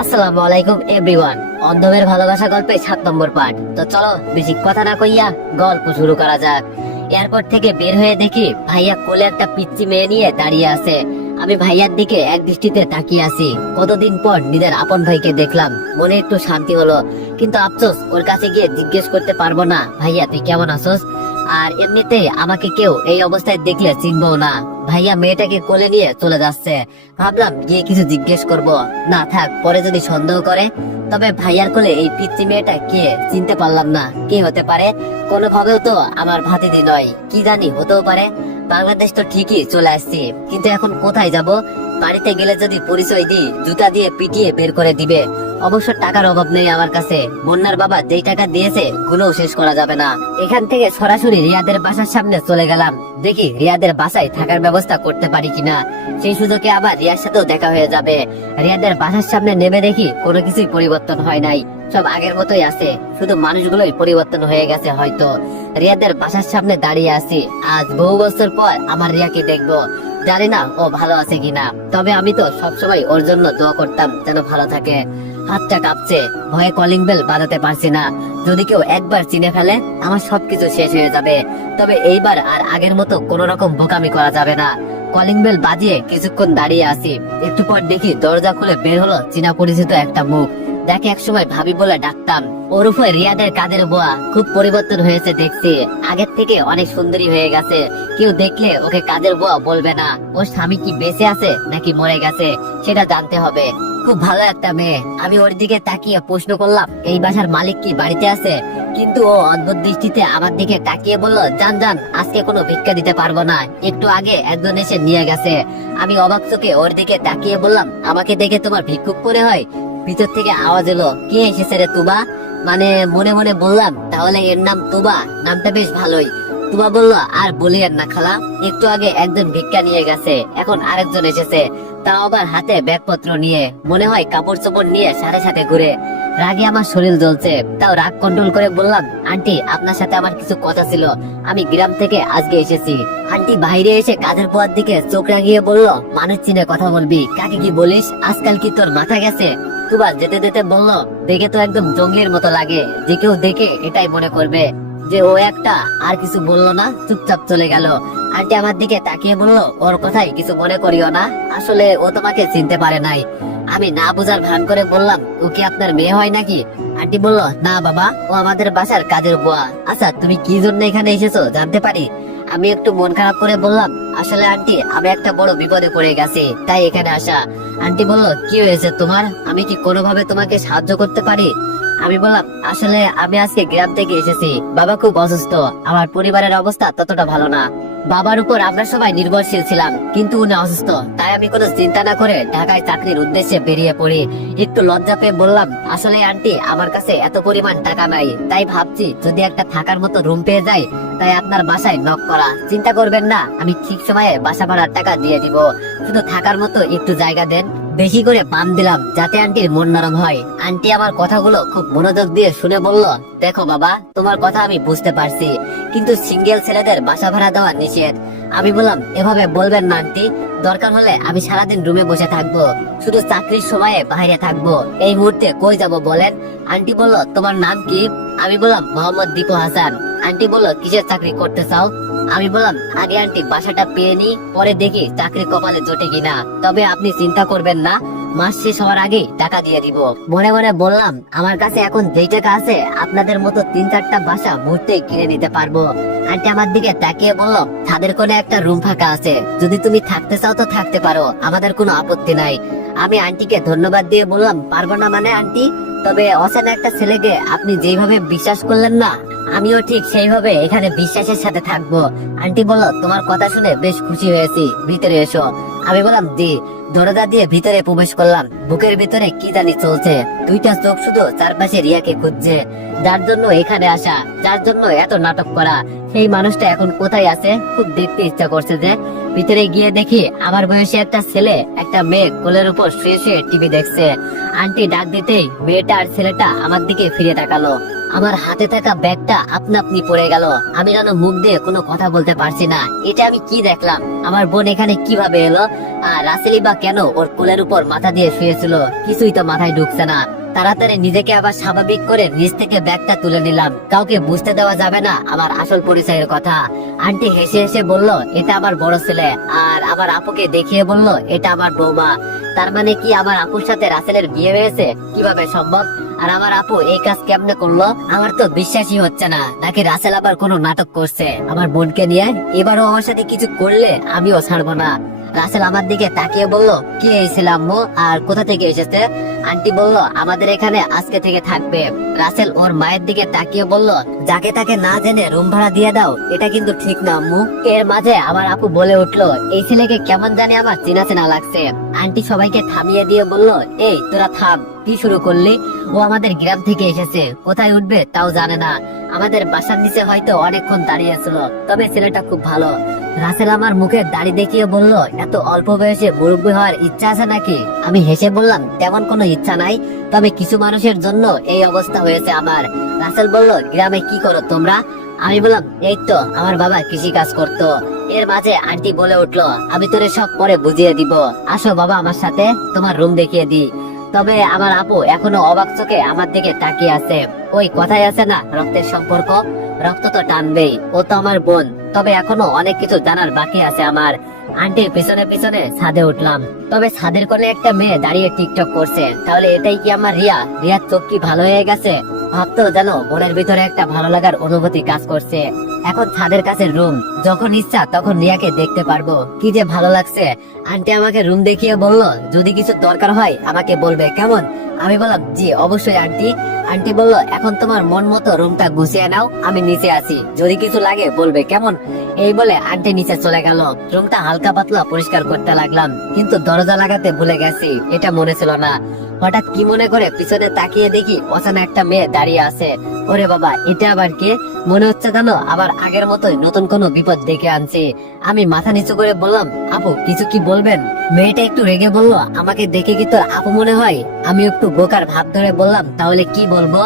আসসালামু আলাইকুম এভরিওয়ান। অন্ধমের ভালোবাসা গল্পে 7 নম্বর পার্ট। তো চলো বেশি কথা না কইয়া গল্প শুরু করা যাক। এয়ারপোর্ট থেকে বের হয়ে দেখি ভাইয়া কোলে একটা পিচ্চি মেয়ে নিয়ে দাঁড়িয়ে আছে। আমি ভাইয়ার দিকে এক দৃষ্টিতে তাকিয়ে আছি। কতদিন পর নিজের আপন ভাইকে দেখলাম, মনে একটু শান্তি হলো। কিন্তু আফসোস, ওর কাছে গিয়ে জিজ্ঞেস করতে পারবো না ভাইয়া তুই কেমন আছোস। আর এমনিতে আমাকে কেউ এই অবস্থায় দেখলে চিনবো না। ভাইয়া মেয়েটাকে কোলে নিয়ে চলে যাচ্ছে। ভাবলাম গিয়ে কিছু জিজ্ঞেস করব, না থাক, পরে যদি সন্দেহ করে। তবে ভাইয়ার কোলে এই পিচ্চি মেয়েটা কে চিনতে পারলাম না। কে হতে পারে? কোনোভাবেও তো আমার ভাতিজি নয়, কি জানি হতেও পারে। বাংলাদেশ তো ঠিকই চলে আসছি, কিন্তু এখন কোথায় যাব? বাড়িতে গেলে যদি পরিচয় দিই, জুতা দিয়ে পিটিয়ে বের করে দিবে। অবশ্য টাকার অভাব নেই আমার কাছে। বন্যার বাবা যেই টাকা দিয়েছে গুলোও শেষ করা যাবে না। এখান থেকে সরাসরি রিয়াদের বাসার সামনে চলে গেলাম। দেখি রিয়াদের বাসায় থাকার ব্যবস্থা করতে পারি কিনা। সেই সুযোগে আবার রিয়ার সাথেও দেখা হয়ে যাবে। রিয়াদের বাসার সামনে নেমে দেখি কোনো কিছুই পরিবর্তন হয় নাই, সব আগের মতোই আছে, শুধু মানুষগুলোই পরিবর্তন হয়ে গেছে হয়তো। রিয়াদের বাসার সামনে দাঁড়িয়ে আছি। আজ বহু বছর পর আমার রিয়াকে দেখবো। জানি না ও ভালো আছে কিনা, তবে আমি তো সবসময় ওর জন্য দোয়া করতাম যেন ভালো থাকে। হাতটা কাঁপছে, ভয়ে কলিং বেল বাজাতে পারছি না। যদি কেউ একবার চিনে ফেলে আমার সবকিছু শেষ হয়ে যাবে। তবে এইবার আর আগের মতো কোন রকম বোকামি করা যাবে না। কলিং বেল বাজিয়ে কিছুক্ষণ দাঁড়িয়ে আছি। একটু পর দেখি দরজা খুলে বের হলো চীনা পরিচিত একটা মুখ। যাকে একসময় ভাবি বলে ডাকতাম। ওর উপর রিয়াদের কাজের বুয়া। খুব পরিবর্তন হয়েছে দেখছি, আগের থেকে অনেক সুন্দরী হয়ে গেছে। কেউ দেখলে ওকে কাজের বুয়া বলবে না। ওর স্বামী কি বেঁচে আছে নাকি মরে গেছে সেটা জানতে হবে। খুব ভালো একটা মেয়ে। আমি ওর দিকে তাকিয়ে প্রশ্ন করলাম, এই বাসার মালিক কি বাড়িতে আছে? কিন্তু ও অদ্ভুত দৃষ্টিতে আমার দিকে তাকিয়ে বলল, যান যান, আজকে কোনো ভিক্ষা দিতে পারবো না, একটু আগে একজন এসে নিয়ে গেছে। আমি অবাক চোখে ওর দিকে তাকিয়ে বললাম, আমাকে দেখে তোমার ভিক্ষুক মনে হয়? ভিতর থেকে আওয়াজ এলো, কে এসেছে রে তুবা? মানে মনে মনে বললাম, তাহলে এর নাম তুবা, নামটা বেশ ভালোই। তুবা বলল, আর বলিয়েন না খালা, একটু আগে একজন ভিক্ষা নিয়ে গেছে, এখন আরেকজন এসেছে, তাও আবার হাতে ব্যাগপত্র নিয়ে, মনে হয় কাপড় চোপড় নিয়ে সাথে সাথে ঘুরে। রাগে আমার শরীর জ্বলছে, তাও রাগ কন্ট্রোল করে বললাম, আন্টি আপনার সাথে আমার কিছু কথা ছিল, আমি গ্রাম থেকে আজকে এসেছি। আন্টি বাইরে এসে কাজের পোয়ার দিকে চোখ রাগিয়ে বলল, মানুষ চিনে কথা বলবি, কাকে কি বলিস, আজকাল কি তোর মাথা গেছে? তুবা যেতে যেতে বলল, দেখে তো একদম জঙ্গলির মতো লাগে, যে কেউ দেখে এটাই মনে করবে যে ও একটা। আর কিছু বললো না, চুপচাপ চলে গেল। আন্টি আমার দিকে তাকিয়ে বলল, ওর কথাই কিছু মনে করিও না, আসলে ও তোমাকে চিনতে পারে নাই। আমি না বুঝার ভান করে বললাম, ও কি আপনার মেয়ে হয় নাকি? আন্টি বলল, না বাবা, ও আমাদের বাসার কাজের বুয়া। আচ্ছা তুমি কি জন্য এখানে এসেছো জানতে পারি? আমি একটু মন খারাপ করে বললাম, আসলে আন্টি আমি একটা বড় বিপদে পড়ে গেছি, তাই এখানে আসা। আন্টি বলল, কি হয়েছে তোমার? আমি কি কোনোভাবে তোমাকে সাহায্য করতে পারি? আমি বললাম, আসলে আমি আজকে গ্রাম থেকে এসেছি, বাবা খুব অসুস্থ, আমার পরিবারের অবস্থা ততটা ভালো না। বাবার উপর আমরা সবাই নির্ভরশীল ছিলাম, কিন্তু উনি অসুস্থ, তাই আমি কোনো চিন্তা না করে ঢাকায় চাকরির উদ্দেশ্যে বেরিয়ে পড়ি। একটু লজ্জা পেয়ে বললাম, আসলে আন্টি আমার কাছে এত পরিমাণ টাকা নাই, তাই ভাবছি যদি একটা থাকার মতো রুম পেয়ে যাই, তাই আপনার বাসায় নক করা। চিন্তা করবেন না, আমি ঠিক সময়ে বাসা ভাড়ার টাকা দিয়ে দিব, শুধু থাকার মতো একটু জায়গা দেন। বেশি করে পাম দিলাম যাতে আন্টির মন নরম হয়। আন্টি আমার কথাগুলো খুব মনোযোগ দিয়ে শুনে বলল, দেখো বাবা, তোমার কথা আমি বুঝতে পারছি, কিন্তু সিঙ্গেল ছেলেদের বাসা ভাড়া দেওয়া নিষেধ। আমি বললাম, এভাবে বলবেন না আন্টি, দরকার হলে আমি সারাদিন রুমে বসে থাকবো, শুধু চাকরির সময়ে বাইরে থাকবো। এই মুহূর্তে কই যাব বলেন? আন্টি বলল, তোমার নাম কি? আমি বললাম, মোহাম্মদ দীপু হাসান। আন্টি বলল, কিসের চাকরি করতে চাও? আমি বললাম, আগে আন্টি বাসাটা পেয়ে নি, পরে দেখি চাকরি কপালে জোটে কিনা। তবে আপনি চিন্তা করবেন না, মাস শেষ হওয়ার আগেই টাকা দিয়ে দিব। মনে মনে বললাম, আমার কাছে এখন যেই টাকা আছে আপনাদের মতো 3-4টা বাসা মুহূর্তেই কিনে নিতে পারবো। আন্টি আমার দিকে তাকিয়ে বলল, ছাদের কোণে একটা রুম ফাঁকা আছে, যদি তুমি থাকতে চাও তো থাকতে পারো, আমাদের কোনো আপত্তি নাই। আমি আন্টিকে ধন্যবাদ দিয়ে বললাম, পারবো না মানে আন্টি? তবে অচেনা একটা ছেলেকে আপনি যেভাবে বিশ্বাস করলেন না, আমিও ঠিক সেইভাবে এখানে বিশ্বাসের সাথে থাকবো। আন্টি বলল, তোমার কথা শুনে বেশ খুশি হয়েছি, ভিতরে এসো। আমি বললাম, জি। দরজা দিয়ে ভিতরে প্রবেশ করলাম। বুকের ভিতরে কি জানি চলছে, দুইটা চোখ শুধু চারপাশে রিয়াকে খুঁজছে। যার জন্য এখানে আসা, যার জন্য এত নাটক করা, সেই মানুষটা এখন কোথায় আছে খুব দেখতে ইচ্ছা করছে। যে ভিতরে গিয়ে দেখি আমার বয়সী একটা ছেলে একটা মেয়ে কোলের উপর শুয়ে শুয়ে টিভি দেখছে। আন্টি ডাক দিতেই মেয়েটা আর ছেলেটা আমার দিকে ফিরে তাকালো। আমার হাতে থাকা ব্যাগটা আপনা আপনি পড়ে গেল। আমি যেন মুখ দিয়ে কোনো কথা বলতে পারছি না। এটা আমি কি দেখলাম? আমার বোন এখানে কিভাবে এলো? আর রাসেলি বা কেন ওর কোলের উপর মাথা দিয়ে শুয়েছিল? কিছুই তো মাথায় ঢুকছে না। তাড়াতাড়ি নিজেকে আবার স্বাভাবিক করে নিচ থেকে ব্যাগটা তুলে নিলাম। কাউকে বুঝতে দেওয়া যাবে না আমার আসল পরিচয়ের কথা। আন্টি হেসে হেসে বলল, এটা আমার বড় ছেলে। আর আমার আপুকে দেখিয়ে বলল, এটা আমার বৌমা। তার মানে কি আমার আপুর সাথে রাসেলের বিয়ে হয়েছে? কিভাবে সম্ভব? আর আমার আপু এই কাজ কেমনে করলো? আমার তো বিশ্বাসই হচ্ছে না। নাকি রাসেল আবার কোনো নাটক করছে আমার বোনকে নিয়ে? এবারও আমার সাথে কিছু করলে আমিও ছাড়বো না। রাসেল আমার দিকে তাকিয়ে বলল, কে এসেছিল আম্মু? আর কোথা থেকে এসেছে? আন্টি বলল, আমাদের এখানে আজকে থেকে থাকবে। রাসেল ওর মায়ের দিকে তাকিয়ে বলল, যাকে তাকে না জেনে রুম ভাড়া দিয়ে দাও, এটা কিন্তু ঠিক না আম্মু। এর মাঝে আমার আপু বলে উঠলো, এই ছেলেকে কেমন জানি আমার চেনা চেনা লাগছে। আন্টি সবাইকে থামিয়ে দিয়ে বলল, এই তোরা থাম, কি শুরু করলি? ও আমাদের গ্রাম থেকে এসেছে, কোথায় উঠবে তাও জানে না। আমাদের বাসার নিচে হয়তো অনেকক্ষণ দাঁড়িয়েছিল, তবে ছেলেটা খুব ভালো। রাসেল আমার মুখে দাড়ি দেখিয়ে বলল, এত অল্প বয়সে মুরব্বী হওয়ার ইচ্ছা আছে নাকি? আমি হেসে বললাম, তেমন কোনো ইচ্ছা নাই, তবে কিছু মানুষের জন্য এই অবস্থা হয়েছে আমার। রাসেল বলল, গ্রামে কি করো তোমরা? আমি বললাম, এই তো আমার বাবা কৃষি কাজ করতো। এর মাঝে আন্টি বলে উঠলো, আমি তোরে সব পরে বুঝিয়ে দিব। আসো বাবা আমার সাথে, তোমার রুম দেখিয়ে দিই। তবে আমার আপু এখনো অবাক চোখে আমার দিকে তাকিয়ে আছে। ওই কথাই আছে না, রক্তের সম্পর্ক, রক্ত তো টানবেই। ও তো আমার বোন, তবে এখনো অনেক কিছু জানার বাকি আছে আমার। আন্টির পিছনে পিছনে ছাদে উঠলাম। তবে ছাদের কোণে একটা মেয়ে দাঁড়িয়ে টিকটক করছে। তাহলে এটাই কি আমার রিয়া? রিয়ার চোখ কি ভালো হয়ে গেছে? ভাবতেও জানো মনের ভিতরে একটা ভালো লাগার অনুভূতি কাজ করছে। এখন ছাদের কাছে রুম, যখন ইচ্ছা তখন রিয়াকে দেখতে পারবো। কি যে ভালো লাগছে। আন্টি আমাকে রুম দেখিয়ে বলল, যদি কিছু দরকার হয় আমাকে বলবে, কেমন? আমি বললাম, জি অবশ্যই আন্টি। আন্টি বলল, এখন তোমার মন মতো রুমটা গুছিয়ে নাও, আমি নিচে আছি, যদি কিছু লাগে বলবে, কেমন? এই বলে আন্টি নিচে চলে গেল। রুমটা হালকা পাতলা পরিষ্কার করতে লাগলাম, কিন্তু দরজা লাগাতে ভুলে গেছি, এটা মনে ছিল না। হঠাৎ কি মনে করে পিছনে তাকিয়ে দেখি অচেনা একটা মেয়ে দাঁড়িয়ে আছে। ওরে বাবা, এটা আবার কে? মনে হচ্ছে জানো আবার আগের মতোই নতুন কোনো বিপদ ডেকে আনছে। আমি মাথা নিচু করে বললাম, আপু কিছু কি বলবেন? মেয়েটা একটু রেগে বলল, আমাকে দেখে কি তোর আপু মনে হয়? আমি একটু বোকার ভাব ধরে বললাম, তাহলে কি বলবো?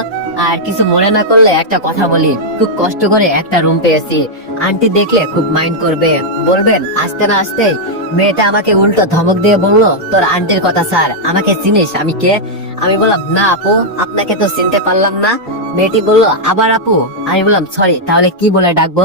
আর কিছু মনে না করলে একটা কথা বলি, খুব কষ্ট করে একটা রুম পেয়েছি। আন্টি দেখলে খুব মাইন্ড করবে, বলবেন। আসতে না আসতেই মেয়েটা আমাকে উল্টো ধমক দিয়ে বলল, তোর আন্টির কথা স্যার, আমাকে চিনিস আমি কে? আমি বললাম, না আপু, আপনাকে তো চিনতে পারলাম না। মেয়েটি বলল, আবার আপু? আমি বললাম, সরি, তাহলে কি বলে ডাকবো?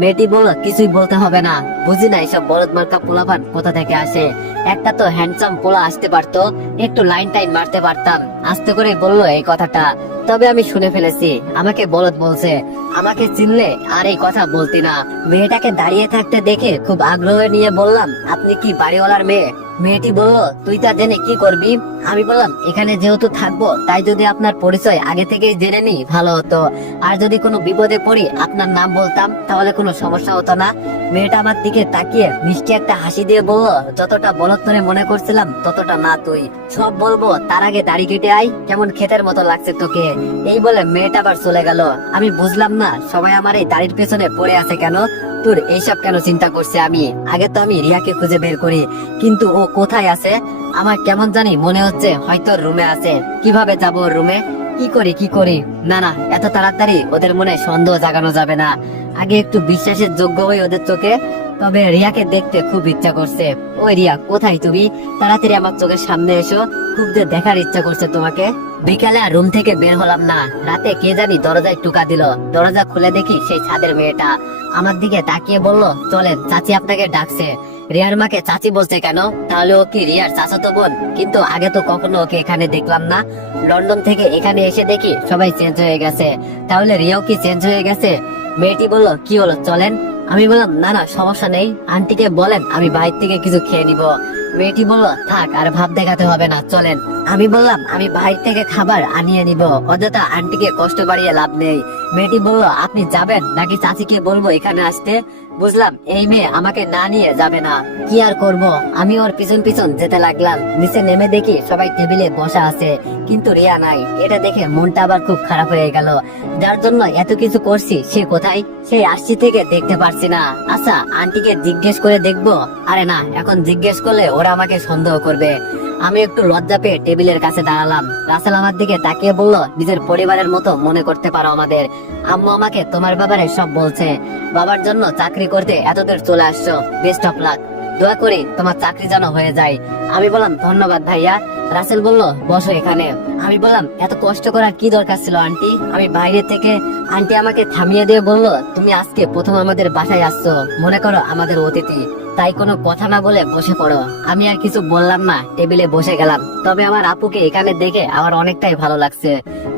মেয়েটি বলল, কিছুই বলতে হবে না, বুঝি না এসব বলদ মার্কা পোলাপান কোথা থেকে আসে। একটা তো হ্যান্ডসাম পোলা আসতে পারতো, একটু লাইন টাইম মারতে পারতাম। আস্তে করে বললো এই কথাটা, তবে আমি শুনে ফেলেছি আমাকে বলদ বলছে। আমাকে চিনলে আর এই কথা বলতি না। মেয়েটাকে দাঁড়িয়ে থাকতে দেখে খুব আগ্রহ নিয়ে বললাম, আপনি কি বাড়িওয়ালার মেয়ে? মেয়েটি বলল, তুই তা জেনে কি করবি? আমি বললাম, এখানে যেহেতু থাকবো, তাই যদি আপনার পরিচয় আগে থেকেই জেনে নি ভালো হতো। আর যদি কোনো বিপদে পড়ি আপনার নাম বলতাম, তাহলে কোনো সমস্যা হতো না। মেয়েটা আমার দিকে তাকিয়ে মিষ্টি একটা হাসি দিয়ে বলল, যতটা বলদ তোরে মনে করছিলাম ততটা না তুই। সব বলবো, তার আগে দাড়ি কেটে আয়, কেমন ক্ষেতের মতো লাগছে তোকে। এই বলে মেয়েটা আবার চলে গেল। আমি বুঝলাম না সবাই আমার এই দাড়ির পেছনে পড়ে আছে কেন। তোর এইসব কেন চিন্তা করছে? আমি আগে তো আমি রিয়াকে খুঁজে বের করি, কিন্তু ও কোথায় আছে? আমার কেমন জানি মনে হচ্ছে হয়তো রুমে আছে। কিভাবে যাবো ওর রুমে? কি করি? না না, এত তাড়াতাড়ি ওদের মনে সন্দেহ জাগানো যাবে না। আগে একটু বিশ্বাসের যোগ্য হই ওদের চোখে। তবে রিয়াকে দেখতে খুব ইচ্ছা করছে। ওই রিয়া, কোথায় তুমি? তাড়াতাড়ি আমার চোখের সামনে এসো, খুব যে দেখার ইচ্ছা করছে তোমাকে। বিকালে আর রুম থেকে বের হলাম না। রাতে কে জানি দরজায় টুকা দিল। দরজা খুলে দেখি সেই ছাদের মেয়েটা আমার দিকে তাকিয়ে বলল, চলেন, চাচি আপনাকে ডাকছে। রিয়ার মাকে চাচি বলছে কেন? তাহলে ও কি রিয়ার চাচাতো বোন? কিন্তু আগে তো কখনো ওকে এখানে দেখলাম না। লন্ডন থেকে এখানে এসে দেখি সবাই চেঞ্জ হয়ে গেছে। তাহলে রিয়াও কি চেঞ্জ হয়ে গেছে? মেয়েটি বলল, কি হলো, চলেন। আমি বললাম, না না, সমস্যা নেই, আন্টিকে বলেন আমি বাইরে থেকে কিছু খেয়ে নিব। মেয়েটি বলল, থাক, আর ভাব দেখাতে হবে না, চলেন। আমি বললাম, আমি বাইরে থেকে খাবার আনিয়ে নিব, অযথা আন্টিকে কষ্ট বাড়িয়ে লাভ নেই। মেয়েটি বলল, আপনি যাবেন নাকি চাচিকে বলবো এখানে আসতে? বুঝলাম এই মেয়ে আমাকে না নিয়ে যাবে না। কি আর করব, আমি ওর পিছন পিছন যেতে লাগলাম। নিচে নেমে দেখি সবাই টেবিলে বসা আছে, কিন্তু রিয়া নাই। এটা দেখে মনটা আবার খুব খারাপ হয়ে গেল। যার জন্য এত কিছু করছি সে কোথায়? সেই আসছি থেকে দেখতে পারছি না। আচ্ছা, আন্টিকে জিজ্ঞেস করে দেখবো? আরে না, এখন জিজ্ঞেস করলে ওরা আমাকে সন্দেহ করবে। আমি একটু লজ্জা পেয়ে টেবিলের কাছে দাঁড়ালাম। রাসেল আমার দিকে তাকিয়ে বলল, নিজের পরিবারের মতো মনে করতে পারো আমাদের। আম্মু আমাকে তোমার ব্যাপারে সব বলছে। বাবার জন্য চাকরি করতে এতদূর চলে আসছো, বেস্ট অফ লাক। দোয়া করি তোমার চাকরি যেন হয়ে যায়। আমি বললাম, ধন্যবাদ ভাইয়া। রাসেল বলল, বসো এখানে। আমি বললাম, এত কষ্ট করার কি দরকার ছিল আন্টি? আমি বাইরে থেকে আন্টি আমাকে থামিয়ে দিয়ে বলল, তুমি আজকে প্রথম আমাদের বাসায় আসছো, মনে করো আমাদের অতিথি, তাই কোনো কথা না বলে বসে পড়ো। আমি আর কিছু বললাম না, টেবিলে বসে গেলাম। তবে আমার আপুকে এখানে দেখে আমার অনেকটাই ভালো লাগছে।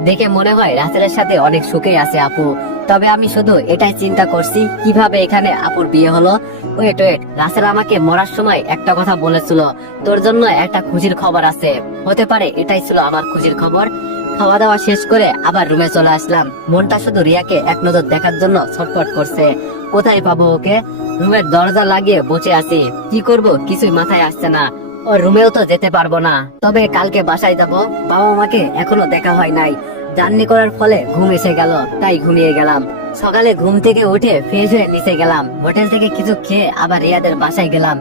দেখে মনে হয় রাসেলের সাথে অনেক সুখে আছে আপু। তবে আমি শুধু এটাই চিন্তা করছি, কিভাবে এখানে আপুর বিয়ে হলো। ওয়েট ওয়েট, রাসেল আমাকে মরার সময় একটা কথা বলেছিল, তোর জন্য একটা খুশির খবর আছে। হতে পারে এটাই ছিল আমার খুশির খবর। খাওয়া দাওয়া শেষ করে আবার রুমে চলে আসলাম। মনটা শুধু রিয়াকে এক নজর দেখার জন্য ছটফট করছে। কোথায় পাবো ওকে? রুমের দরজা লাগিয়ে বসে আছি, কি করব কিছুই মাথায় আসছে না। ওর রুমেও তো যেতে পারবো না। তবে কালকে বাসায় যাব, বাবা মাকে এখনো দেখা হয় নাই। জার্নি করার ফলে ঘুম এসে গেল, তাই ঘুমিয়ে গেলাম। সকালে ঘুম থেকে উঠে ফ্রেশ হয়ে নিচে গেলাম। হোটেল থেকে কিছু খেয়ে আবার রিয়াদের বাসায় গেলাম।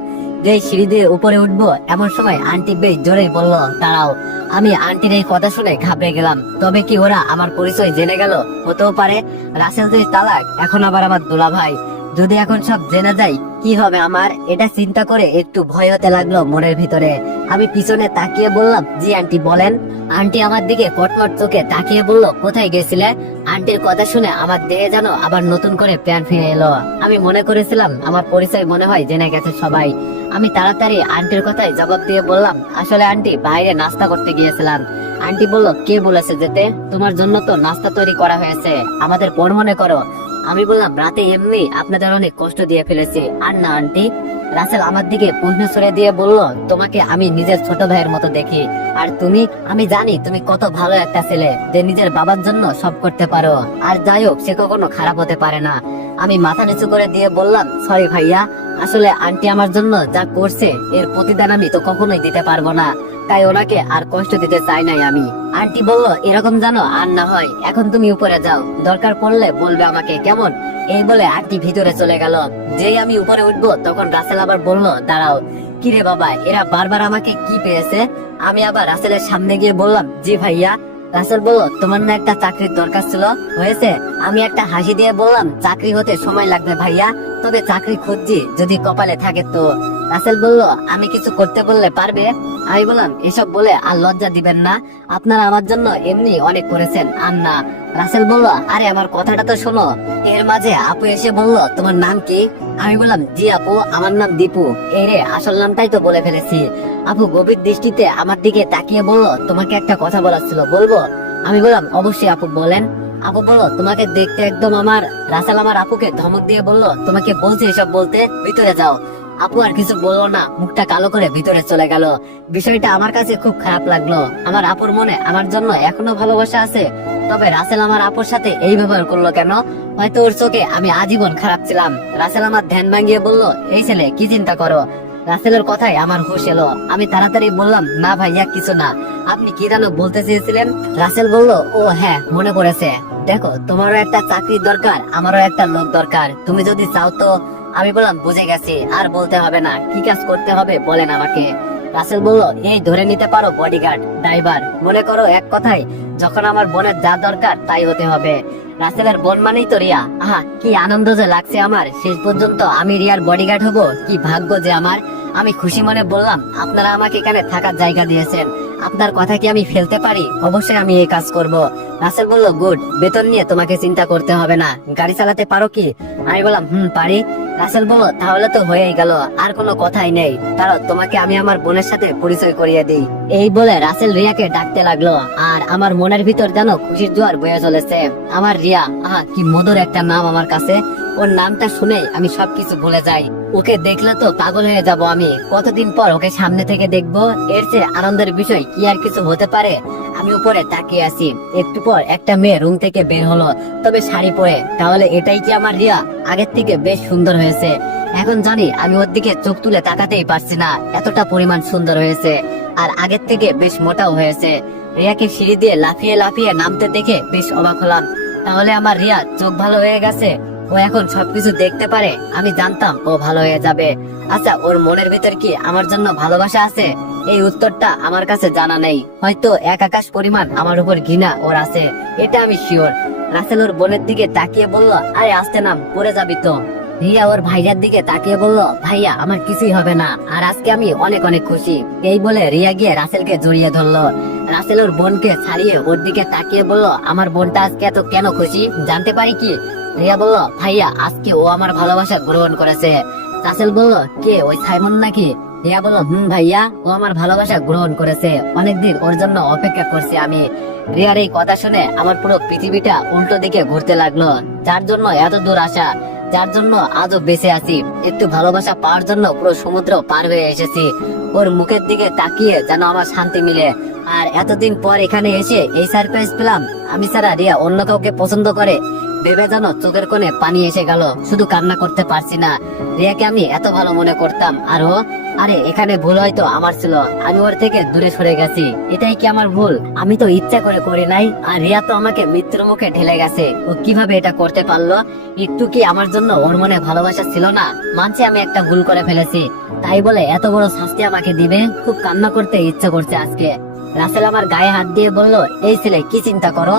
যেই সিঁড়ি দিয়ে উপরে উঠবো এমন সময় আন্টি বেশ জোরেই বলল, দাঁড়াও। আমি আন্টির এই কথা শুনে ঘাবড়ে গেলাম। তবে কি ওরা আমার পরিচয় জেনে গেল? হতেও পারে। রাসেল যে তালাক, এখন আবার আমার দুলাভাই। যদি এখন সব জেনে যাই কি হবে আমার? এটা চিন্তা করে একটু ভয় হতে লাগলো মনের ভিতরে। আমি পিছনে তাকিয়ে বললাম, জি আন্টি বলেন। আন্টি আমার দিকে কটমট চোখে তাকিয়ে বলল, কোথায় গেছিলে? আন্টির কথা শুনে আমার দেহে যেন আবার নতুন করে প্যান ফিরে এলো। আমি মনে করেছিলাম আমার পরিচয় মনে হয় জেনে গেছে সবাই। আমি তাড়াতাড়ি আন্টির কথায় জবাব দিয়ে বললাম, আসলে আন্টি বাইরে নাস্তা করতে গিয়েছিলাম। আন্টি বলল, কে বলেছে যেতে? তোমার জন্য তো নাস্তা তৈরি করা হয়েছে, আমাদের পর মনে করো। আমি বললাম, রাতে এমনি আপনাদের অনেক কষ্ট দিয়ে ফেলেছি। আর না আন্টি। রাসেল আমার দিকে প্রশ্ন ছুড়ে দিয়ে বলল, তোমাকে আমি নিজের ছোট ভাইয়ের মতো দেখি। আর তুমি, আমি জানি তুমি কত ভালো একটা ছেলে, যে নিজের বাবার জন্য সব করতে পারো। আর যাই হোক, সে কখনো খারাপ হতে পারে না। আমি মাথা নিচু করে দিয়ে বললাম, সরি ভাইয়া, আসলে আন্টি আমার জন্য যা করছে এর প্রতিদান আমি তো কখনোই দিতে পারবো না, তাই ওনাকে আর কষ্ট দিতে চাই নাই আমি। আন্টি বলল, এরকম জানো আর না হয়, এখন তুমি উপরে যাও, দরকার পড়লে বলবে আমাকে, কেমন? এই বলে আন্টি ভিতরে চলে গেল। যেই আমি উপরে উঠবো তখন রাসেল আবার বলল, দাঁড়াও। কিরে বাবা, এরা বারবার আমাকে কি পেয়েছে? আমি আবার রাসেলের সামনে গিয়ে বললাম, জি ভাইয়া। রাসেল বলল, তোমার না একটা চাকরির দরকার ছিল, হয়েছে? আমি একটা হাসি দিয়ে বললাম, চাকরি হতে সময় লাগবে ভাইয়া, তবে চাকরি খুঁজছি, যদি কপালে থাকে তো। রাসেল বলল, আমি কিছু করতে বললে পারবে? আমি বললাম, এসব বলে আর লজ্জা দিবেন না, আপনারা আমার জন্য এমনি অনেক করেছেন, আর না। রাসেল বলল, আরে আমার কথাটা তো শোনো। এর মাঝে আপু এসে বলল, তোমার নাম কি? আমি বললাম, জি আপু, আমার নাম দীপু। এই রে, আসল নামটাই তো বলে ফেলেছি। আপু গভীর দৃষ্টিতে আমার দিকে তাকিয়ে বলল, তোমাকে একটা কথা বলার ছিল, বলবো? আমি বললাম, অবশ্যই আপু বলেন। আপু বলল, তোমাকে দেখতে একদম আমার। রাসেল আমার আপুকে ধমক দিয়ে বলল, তোমাকে বলছে এসব বলতে, ভিতরে যাও। আপু আর কিছু বললো না, মুখটা কালো করে ভিতরে চলে গেল। বিষয়টা আমার কাছে খুব খারাপ লাগলো। আমার আপুর মনে আমার জন্য এখনো ভালোবাসা আছে, তবে রাসেল আমার আপুর সাথে এই ব্যবহার করলো কেন? হয়তো ওর চোখে আমি আজীবন খারাপ ছিলাম। রাসেল আমার ধ্যান ভাঙিয়ে বলল, এই ছেলে কি চিন্তা করো? রাসেলের কথায় আমার হুঁশ এলো। আমি তাড়াতাড়ি বললাম, না ভাইয়া কিছু না। আপনি কি যেন বলতে চেয়েছিলেন? রাসেল বলল, ও হ্যাঁ, মনে পড়েছে। দেখো, তোমারও একটা চাকরির দরকার, আমারও একটা লোক দরকার, তুমি যদি চাও তো। আমি বললাম, বুঝে গেছি, আর বলতে হবে না, কি কাজ করতে হবে বলেন আমাকে। রাসেল বলল, এই ধরে নিতে পারো বডিগার্ড, ড্রাইভার, মনে করো এক কথায় যখন আমার বোনের যা দরকার তাই হতে হবে। রাসেলের বোন মানেই তো রিয়া। আহা, কি আনন্দ যে লাগছে আমার, শেষ পর্যন্ত আমি রিয়ার বডিগার্ড হব, কি ভাগ্য যে আমার। আমি খুশি মনে বললাম, আপনারা আমাকে এখানে থাকার জায়গা দিয়েছেন, আপনার কথা কি আমি ফেলতে পারি? অবশ্যই আমি এই কাজ করব। রাসেল বলল, গুড, বেতন নিয়ে তোমাকে চিন্তা করতে হবে না। গাড়ি চালাতে পারো কি? আমি বললাম, পারি। রাসেল বলল, তাহলে তো হয়েই গেল, আর কোনো কথাই নেই। তারও তোমাকে আমি আমার বোনের সাথে পরিচয় করিয়ে দিই। এই বলে রাসেল রিয়াকে ডাকতে লাগলো, আর আমার মনের ভিতর যেন খুশির জোয়ার বয়ে চলেছে। আমার রিয়া, আহা কি মধুর একটা নাম আমার কাছে। ওর নামটা শুনেই আমি সবকিছু ভুলে যাই। ওকে দেখলে তো পাগল হয়ে যাব আমি। কতদিন পর ওকে সামনে থেকে দেখবো, এর চেয়ে আনন্দের বিষয় কি আর কিছু হতে পারে? আমি উপরে তাকিয়ে আছি। একটু পর একটা মেয়ে রুম থেকে বের হলো, তবে শাড়ি পরে। তাহলে এটাই কি আমার রিয়া? আগের থেকে বেশ সুন্দর হয়েছে। এখন জানি আমি ওর দিকে চোখ তুলে তাকাতেই পারছি না, এতটা পরিমাণ সুন্দর হয়েছে। আর আগের থেকে বেশ মোটাও হয়েছে। রিয়াকে সিঁড়ি দিয়ে লাফিয়ে লাফিয়ে নামতে দেখে বেশ অবাক হলাম। তাহলে আমার রিয়া চোখ ভালো হয়ে গেছে, ও এখন সবকিছু দেখতে পারে। আমি জানতাম ও ভালো হয়ে যাবে। আচ্ছা, ওর মনের ভিতর কি আমার জন্য ভালোবাসা আছে? এই উত্তরটা আমার কাছে জানা নেই। হয়তো এক আকাশ পরিমাণ আমার উপর ঘৃণা ওর আছে, এটা আমি শিওর। রাসেল ওর বোনের দিকে তাকিয়ে বলল, আরে আসতে নাম, পড়ে যাবি তো। রিয়া ওর ভাইয়ার দিকে তাকিয়ে বলল, ভাইয়া আমার কিছুই হবে না, আর আজকে আমি অনেক অনেক খুশি। এই বলে রিয়া গিয়ে রাসেলকে জড়িয়ে ধরলো। রাসেল ওর বোনকে ছাড়িয়ে ওর দিকে তাকিয়ে বলল, আমার বোনটা আজকে এত কেন খুশি, জানতে পারি কি? রিয়া বলল, ভাইয়া আজকে ও আমার ভালোবাসা গ্রহণ করেছে। রাসেল বলল, কে, ওই সাইমন নাকি? রিয়া বলল, ভাইয়া, ও আমার ভালোবাসা গ্রহণ করেছে, অনেকদিন ওর জন্য অপেক্ষা করছি আমি। রিয়ার এই কথা শুনে আমার পুরো পৃথিবীটা উল্টো দিকে ঘুরতে লাগলো। যার জন্য এত দূর আসা, যার জন্য আজও বেঁচে আছি, একটু ভালোবাসা পাওয়ার জন্য পুরো সমুদ্র পার হয়ে এসেছি। ওর মুখের দিকে তাকিয়ে যেন আমার শান্তি মিলে। আর এতদিন পর এখানে এসে এই সারপ্রাইজ পেলাম। আমি ছাড়া রিয়া অন্য কাউকে পছন্দ করে ভেবে যেন চোখের কোণে পানি এসে গেল, শুধু কান্না করতে পারছি না। রিয়াকে আমি এত ভালো মনে করতাম, আর ও, আরে এখানে ভুল হয়তো আমার ছিল, আমি ওর থেকে দূরে সরে গেছি। এটাই কি আমার ভুল? আমি তো ইচ্ছা করে করি নাই, আর রিয়া তো আমাকে মৃত্যুর মুখে ঠেলে গেছে। ও কিভাবে এটা করতে পারলো? একটু কি আমার জন্য ওর মনে ভালোবাসা ছিল না? মানছি আমি একটা ভুল করে ফেলেছি, তাই বলে এত বড় শাস্তি আমাকে দিবে? খুব কান্না করতে ইচ্ছা করছে আজকে। রাসেল আমার গায়ে হাত দিয়ে বলল, এই ছেলে কি চিন্তা করো?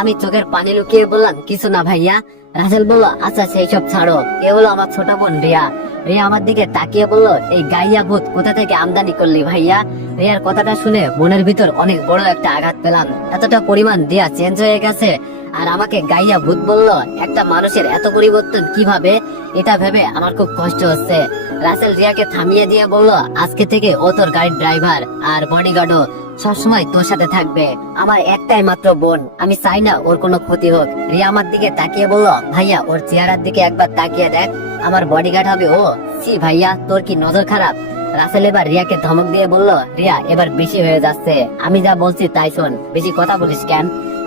আমি চোখের পানি লুকিয়ে বললাম, কিছু না ভাইয়া। রাসেল বলল, আচ্ছা সেই সব ছাড়ো, এ হলো আমার ছোট বোন রিয়া। রিয়া আমার দিকে তাকিয়ে বলল, এই গাইয়া ভূত কোথা থেকে আমদানি করলি ভাইয়া? রিয়ার কথাটা শুনে মনের ভিতর অনেক বড় একটা আঘাত পেলাম। এতটা পরিমাণ রিয়া চেঞ্জ হয়ে গেছে, আর আমাকে গাইয়া ভূত বলল। একটা মানুষের এত পরিবর্তন কিভাবে, এটা ভেবে আমার খুব কষ্ট হচ্ছে। রাসেল রিয়াকে থামিয়ে দিয়ে বলল, আজকে থেকে ও তোর গাড়ির ড্রাইভার আর বডিগার্ডও, সবসময় তোর সাথে থাকবে। আমার একটাই মাত্র বোন, আমি চাই না ওর কোনো ক্ষতি হোক। রিয়া আমার দিকে তাকিয়ে বলল, ভাইয়া ওর চেহারার দিকে একবার তাকিয়ে দেখ, আমার বডিগার্ড হবে ও। সি ভাইয়া, তোর কি নজর খারাপ? রাসেল এবার রিয়াকে ধমক দিয়ে বলল, রিয়া এবার বেশি হয়ে যাচ্ছে, আমি যা বলছি তাই শোন, বেশি কথা বলিস কেন?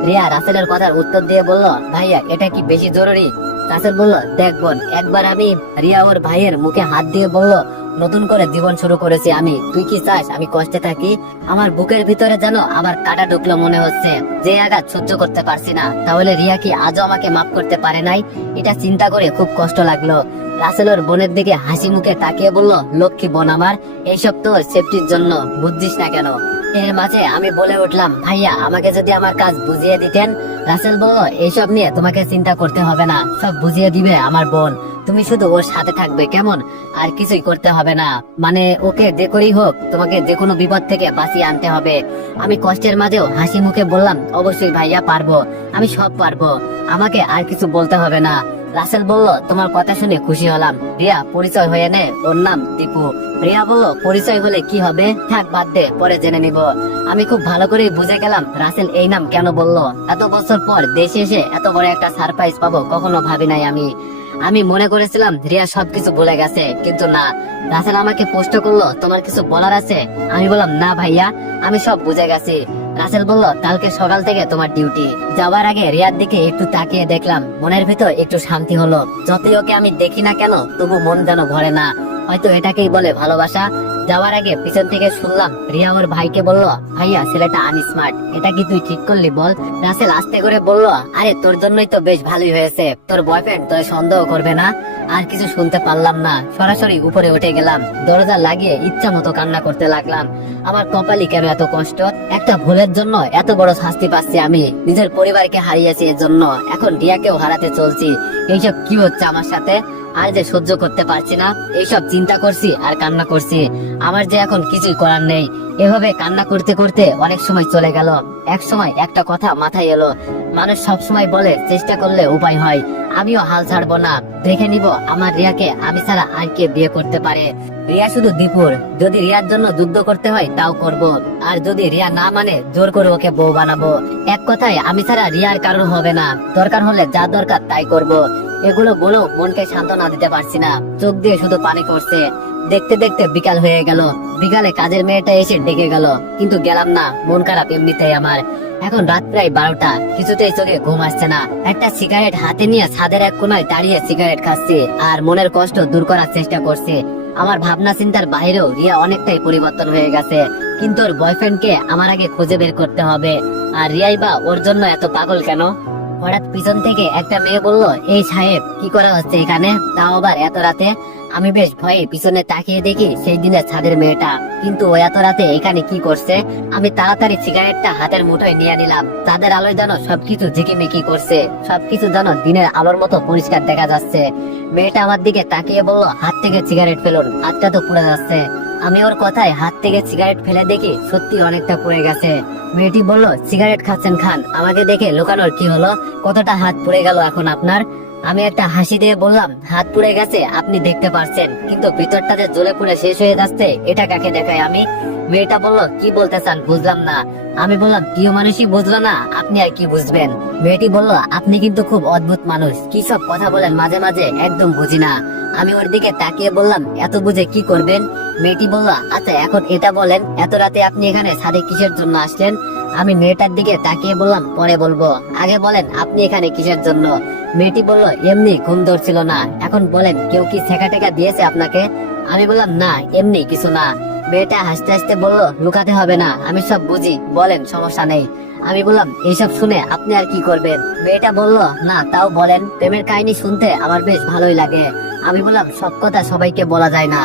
রিয়া রাসেলের কথার উত্তর দিয়ে বলল, ভাইয়া এটা কি বেশি জরুরি? রাসেল বলল, দেখ বোন, একবার আমি। রিয়া ওর ভাইয়ের মুখে হাত দিয়ে বলল, নতুন করে জীবন শুরু করেছি আমি, তুই কি চাস আমি কষ্টে থাকি? আমার বুকের ভিতরে যেন আবার কাটা ঢুকলো মনে হচ্ছে, যে আঘাত সহ্য করতে পারছি না। তাহলে রিয়া কি আজও আমাকে মাফ করতে পারে নাই? এটা চিন্তা করে খুব কষ্ট লাগলো। রাসেল ওর বোনের দিকে হাসি মুখে তাকিয়ে বলল, লক্ষ্মী বোন আমার, এইসব তোর সেফটির জন্য, বুঝছিস না কেন? এর মাঝে আমি বলে উঠলাম, ভাইয়া আমাকে যদি আমার কাজ বুঝিয়ে দিতেন। রাসেল বলল, এইসব নিয়ে তোমাকে চিন্তা করতে হবে না, সব বুঝিয়ে দিবে আমার বোন, তুমি শুধু ওর সাথে থাকবে, কেমন? আর কিছুই করতে হবে না, মানে ওকে যে করেই হোক তোমাকে যে কোনো বিপদ থেকে বাঁচিয়ে আনতে হবে। আমি কষ্টের মাঝেও হাসি মুখে বললাম, অবশ্যই ভাইয়া পারবো, আমি সব পারবো, আমাকে আর কিছু বলতে হবে না। রাসেল বলল, তোমার কথা শুনে খুশি হলাম। রিয়া পরিচয় হয়ে নে, ওর নাম দীপু। রিয়া বলল, পরিচয় হলে কি হবে, থাক বাদ দে, পরে জেনে নিব। আমি খুব ভালো করে বুঝে গেলাম রাসেল এই নাম কেন বলল। এত বছর পর দেশে এসে এত বড় একটা সারপ্রাইজ পাবো কখনো ভাবি নাই আমি মনে করেছিলাম রিয়া সবকিছু ভুলে গেছে, কিন্তু না। রাসেল আমাকে প্রশ্ন করলো, তোমার কিছু বলার আছে? আমি বললাম, না ভাইয়া, আমি সব বুঝে গেছি। রাসেল বলল, কালকে সকাল থেকে তোমার ডিউটি। যাওয়ার আগে রিয়ার দিকে একটু তাকিয়ে দেখলাম, মনের ভিতর একটু শান্তি হলো। যতই ওকে আমি দেখি না কেন, তবু মন যেন ভরে না, হয়তো এটাকেই বলে ভালোবাসা। যাওয়ার আগে পিছন থেকে শুনলাম রিয়া ওর ভাইকে বলল, ভাইয়া ছেলেটা আনস্মার্ট, এটা কি তুই ঠিক করলি বল? রাসেল আস্তে করে বলল, আরে তোর জন্যই তো বেশ ভালোই হয়েছে, তোর বয়ফ্রেন্ড তোর সন্দেহ করবে না। আর কিছু শুনতে পারলাম না, সরাসরি উপরে উঠে গেলাম, দরজা লাগিয়ে ইচ্ছা মতো কান্না করতে লাগলাম। আমার কপালই কেন এত কষ্ট, একটা ভুলের জন্য এত বড় শাস্তি পাচ্ছি আমি, নিজের পরিবারকে হারিয়েছি এর জন্য, এখন রিয়াকেও হারাতে চলছি। এইসব কি হচ্ছে আমার সাথে? আর যে সহ্য করতে পারছি না, এইসব চিন্তা করছি আর কান্না করছি। আমার যে এখন কিছুই করার নেই। এভাবে কান্না করতে করতে অনেক সময় চলে গেল। এক সময় একটা কথা মাথায় এলো, মানুষ সব সময় বলে চেষ্টা করলে উপায় হয়। আমিও হাল ছাড়বো না, দেখে নিব আমার রিয়াকে আমি ছাড়া আর কে বিয়ে করতে পারে। রিয়া শুধু দীপুর, যদি রিয়ার জন্য যুদ্ধ করতে হয় তাও করব, আর যদি রিয়া না মানে জোর করে ওকে বউ বানাবো। এক কথায় আমি ছাড়া রিয়ার কারণ হবে না, দরকার হলে যা দরকার তাই করব। এগুলো বলেও মনকে সান্ত্বনা দিতে পারছি না, চোখ দিয়ে শুধু পানি করছে। দেখতে দেখতে বিকাল হয়ে গেল। বিকালে কাজের মেয়েটা এসে ডেকে গেল, কিন্তু গেলাম না, মন খারাপ এমনিতেই আমার। এখন রাত প্রায় 12টা, কিছুতেই চোখে ঘুম আসছে না। একটা সিগারেট হাতে নিয়ে ছাদের এক কোনায় দাঁড়িয়ে সিগারেট খাচ্ছি, আর মনের কষ্ট দূর করার চেষ্টা করছি। আমার ভাবনা চিন্তার বাইরেও রিয়া অনেকটাই পরিবর্তন হয়ে গেছে, কিন্তু ওর বয়ফ্রেন্ডকে আমার আগে খুঁজে বের করতে হবে। আর রিয়াই বা ওর জন্য এত পাগল কেন? হঠাৎ পিছন থেকে একটা মেয়ে বলল, এই সাহেব কি করা হচ্ছে এখানে, তাও আবার এত রাতে? আমি বেশ ভয়ে পিছনে তাকিয়ে দেখি সেই দিনের ছাদের মেয়েটা। কিন্তু ও এত রাতে এখানে কি করছে? আমি তাড়াতাড়ি সিগারেটটা হাতের মুঠোয় নিয়ে নিলাম। চাঁদের আলোয় যেন সবকিছু ঝিকিমিকি করছে, সবকিছু যেন দিনের আলোর মতো পরিষ্কার দেখা যাচ্ছে। মেয়েটা আমার দিকে তাকিয়ে বলল, হাত থেকে সিগারেট ফেলুন, হাতটা তো পুড়ে যাচ্ছে। আমি ওর কথায় হাত থেকে সিগারেট ফেলে দেখি সত্যি অনেকটা পুড়ে গেছে। মেয়েটি বলল, সিগারেট খাচ্ছেন খান, আমাকে দেখে লুকানোর কি হলো? কতটা হাত পুড়ে গেল এখন আপনার? আমি একটা হাসি দিয়ে বললাম, হাত পুড়ে গেছে আপনি দেখতে পারছেন, কিন্তু ভিতরটা যে জ্বলে পুড়ে শেষ হয়ে যাচ্ছে এটা কাকে দেখায় আমি? মেয়েটা বলল, কি বলতে চান বুঝলাম না। আমি বললাম, প্রিয় মানুষই বুঝলো না, আপনি আর কি বুঝবেন? মেয়েটি বলল, আপনি কিন্তু খুব অদ্ভুত মানুষ, কি সব কথা বলেন মাঝে মাঝে, একদম বুঝি না। আমি ওর দিকে তাকিয়ে বললাম, এত বুঝে কি করবেন? মেয়েটি বলল, আচ্ছা এখন এটা বলেন, এত রাতে আপনি এখানে ছাদে কিসের জন্য আসলেন? আমি মেয়েটার দিকে তাকিয়ে বললাম, পরে বলবো, আগে বলেন আপনি এখানে কিসের জন্য? মেয়েটি বলল, এমনি ঘুম ধরছিল না। এখন বলেন, কেউ কি ছেঁকা টেকা দিয়েছে আপনাকে? আমি বললাম, না এমনি কিছু না। মেয়েটা হাসতে হাসতে বলল, লুকাতে হবে না, আমি সব বুঝি, বলেন সমস্যা নেই। আমি বললাম, এইসব শুনে আপনি আর কি করবেন? মেয়েটা বলল, না তাও বলেন, প্রেমের কাহিনী শুনতে আমার বেশ ভালোই লাগে। আমি বললাম, সব কথা সবাইকে বলা যায় না।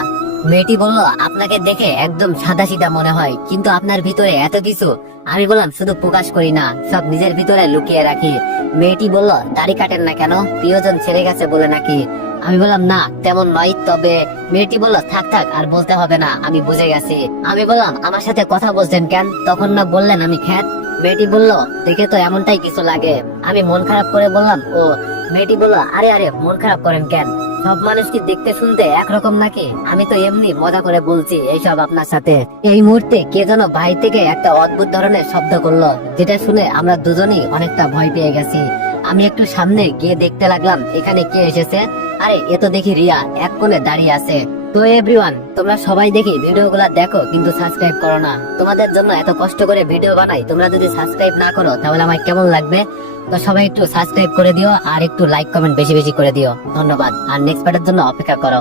মেয়েটি বলল, আপনাকে দেখে একদম সাদাসিধা মনে হয়, কিন্তু আপনার ভিতরে এত কিছু। আমি বললাম, শুধু প্রকাশ করি না, সব নিজের ভিতরে লুকিয়ে রাখি। মেয়েটি বলল, দাড়ি কাটেন না কেন? প্রিয়জন ছেড়ে গেছে বলে নাকি? আমি বললাম, না তেমন নয়, তবে। মেয়েটি বলল, থাক থাক আর বলতে হবে না, আমি বুঝে গেছি। আমি বললাম, আমার সাথে কথা বলছেন কেন? তখন না বললেন আমি খ্যাত? মেয়েটি বলল, দেখে তো এমনটাই কিছু লাগে। আমি মন খারাপ করে বললাম, ও। মেয়েটি বলল, আরে আরে মন খারাপ করেন কেন? সব মানুষ কি দেখতে শুনতে একরকম নাকি? আমি তো এমনি মজা করে বলছি এইসব আপনার সাথে। এই মুহূর্তে কে যেন বাইরে থেকে একটা অদ্ভুত ধরনের শব্দ করলো, যেটা শুনে আমরা দুজনেই অনেকটা ভয় পেয়ে গেছি। আমি একটু সামনে গিয়ে দেখতে লাগলাম এখানে কে এসেছে। আরে এ তো দেখি রিয়া এক কোণে দাঁড়িয়ে আছে। তো এভরিওয়ান, তোমরা সবাই দেখি ভিডিওগুলো দেখো, কিন্তু সাবস্ক্রাইব করো না। তোমাদের জন্য এত কষ্ট করে ভিডিও বানাই, তোমরা যদি সাবস্ক্রাইব না করো তাহলে আমার কেমন লাগবে? তো সবাই একটু সাবস্ক্রাইব করে দিও, আর একটু লাইক কমেন্ট বেশি বেশি করে দিও। ধন্যবাদ, আর নেক্সট পার্টের জন্য অপেক্ষা করো।